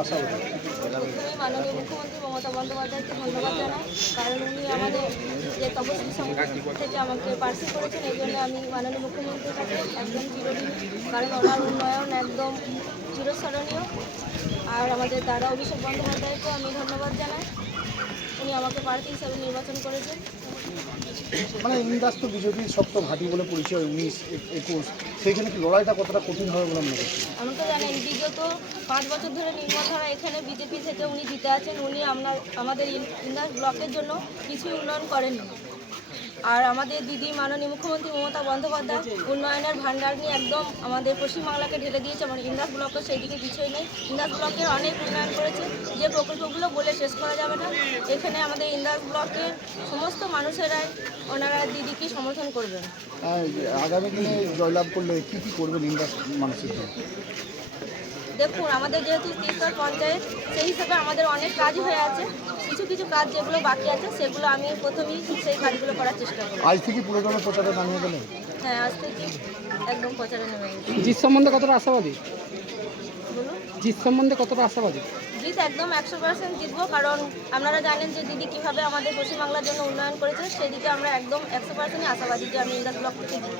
আশাবাদী? প্রথমেই মাননীয় মুখ্যমন্ত্রী মমতা বন্দ্যোপাধ্যায়কে ধন্যবাদ জানাই, কারণ উনি আমাদের যে তপশিলি সমাজ থেকে আমাকে প্রার্থী করেছেন, এই জন্য আমি মাননীয় মুখ্যমন্ত্রীর কাছে একদম চিরঋণী, কারণ ওনার উন্নয়ন একদম চিরস্মরণীয়। আর আমাদের দাদা অভিষেক বন্দ্যোপাধ্যায়কেও আমি ধন্যবাদ জানাই, উনি আমাকে প্রার্থী হিসাবে নির্বাচন করেছেন। মানে ইন্দাস তো বিজেপির শক্ত ঘাঁটি বলে পরিচয় 19-21, সেইখানে কি লড়াইটা কতটা কঠিন হবে বলে মনে করছি? আমি তো জানেন বিগত 5 বছর ধরে নির্মলধারা এখানে বিজেপি থেকে উনি জিতে আছেন। উনি আমাদের ইন্দাস ব্লকের জন্য কিছুই উন্নয়ন করেননি। আর আমাদের দিদি মাননীয় মুখ্যমন্ত্রী মমতা বন্দ্যোপাধ্যায় উন্নয়নের ভান্ডার নিয়ে একদম আমাদের পশ্চিমবাংলাকে ঢেলে দিয়েছে। আমার ইন্দাস ব্লকের সেই দিকে কিছুই নেই। ইন্দাস ব্লকের অনেক উন্নয়ন করেছে, যে প্রকল্পগুলো বলে শেষ করা যাবে না। এখানে আমাদের ইন্দাস ব্লকের সমস্ত মানুষেরাই ওনারা দিদিকে সমর্থন করবেন। আগামী দিনে জয়লাভ করলে কি কি করবেন ইন্দাস মানুষের জন্য? দেখুন, আমাদের যেহেতু তিস্তার পঞ্চায়েত, সেই হিসাবে আমাদের অনেক কাজই হয়ে আছে। কিছু কিছু কাজ যেগুলো বাকি আছে সেগুলো আমি প্রথমেই সেই কাজগুলো করার চেষ্টা করব। আজ থেকে পুরোদমে প্রচারে নামিয়ে গেলেন? হ্যাঁ, আজ থেকে একদম প্রচারে নেমে গেছি। জিত সম্বন্ধে কতটা আশাবাদী? বলুন। জিত সম্বন্ধে কতটা আশাবাদী? জিত একদম 100% জিতবো, কারণ আপনারা জানেন যে দিদি কীভাবে আমাদের পশ্চিমবাংলার জন্য উন্নয়ন করেছে, সেদিকে আমরা একদম 100%ই আশাবাদী যে আমি ইন্দাস ব্লক থেকে জিতবো।